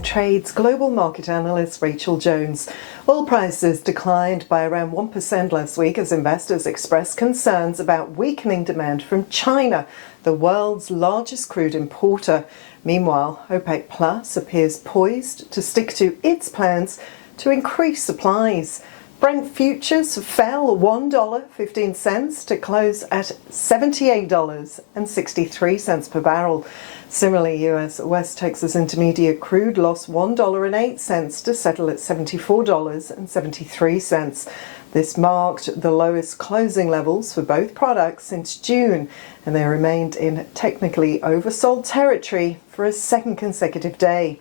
KCM Trade's global market analyst Rachael Jones. Oil prices declined by around 1% last week as investors expressed concerns about weakening demand from China, the world's largest crude importer. Meanwhile, OPEC Plus appears poised to stick to its plans to increase supplies. Brent futures fell $1.15 to close at $78.63 per barrel. Similarly, US West Texas Intermediate crude lost $1.08 to settle at $74.73. This marked the lowest closing levels for both products since June, and they remained in technically oversold territory for a second consecutive day.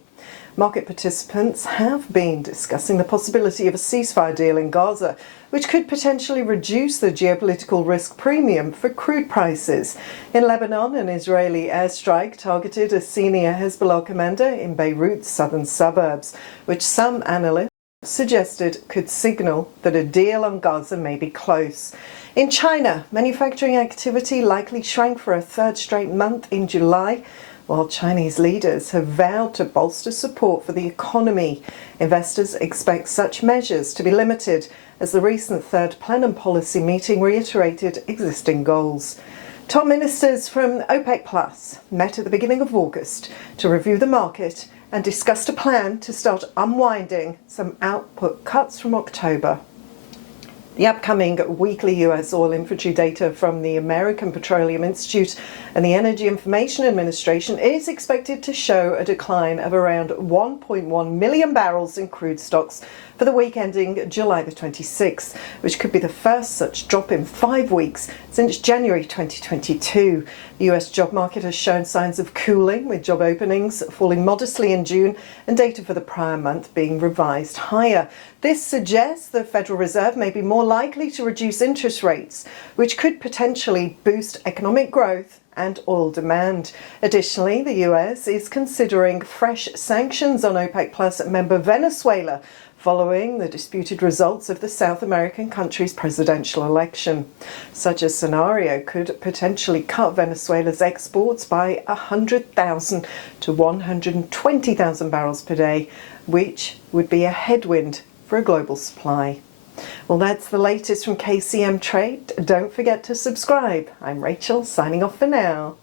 Market participants have been discussing the possibility of a ceasefire deal in Gaza, which could potentially reduce the geopolitical risk premium for crude prices. In Lebanon, an Israeli airstrike targeted a senior Hezbollah commander in Beirut's southern suburbs, which some analysts suggested could signal that a deal on Gaza may be close. In China, manufacturing activity likely shrank for a third straight month in July, while Chinese leaders have vowed to bolster support for the economy. Investors expect such measures to be limited as the recent third plenum policy meeting reiterated existing goals. Top ministers from OPEC Plus met at the beginning of August to review the market and discussed a plan to start unwinding some output cuts from October. The upcoming weekly U.S. oil inventory data from the American Petroleum Institute and the Energy Information Administration is expected to show a decline of around 1.1 million barrels in crude stocks for the week ending July the 26th, which could be the first such drop in 5 weeks since January 2022. The U.S. job market has shown signs of cooling, with job openings falling modestly in June and data for the prior month being revised higher. This suggests the Federal Reserve may be more likely to reduce interest rates, which could potentially boost economic growth and oil demand. Additionally, the US is considering fresh sanctions on OPEC Plus member Venezuela following the disputed results of the South American country's presidential election. Such a scenario could potentially cut Venezuela's exports by 100,000 to 120,000 barrels per day, which would be a headwind for a global supply. Well, that's the latest from KCM Trade. Don't forget to subscribe. I'm Rachael, signing off for now.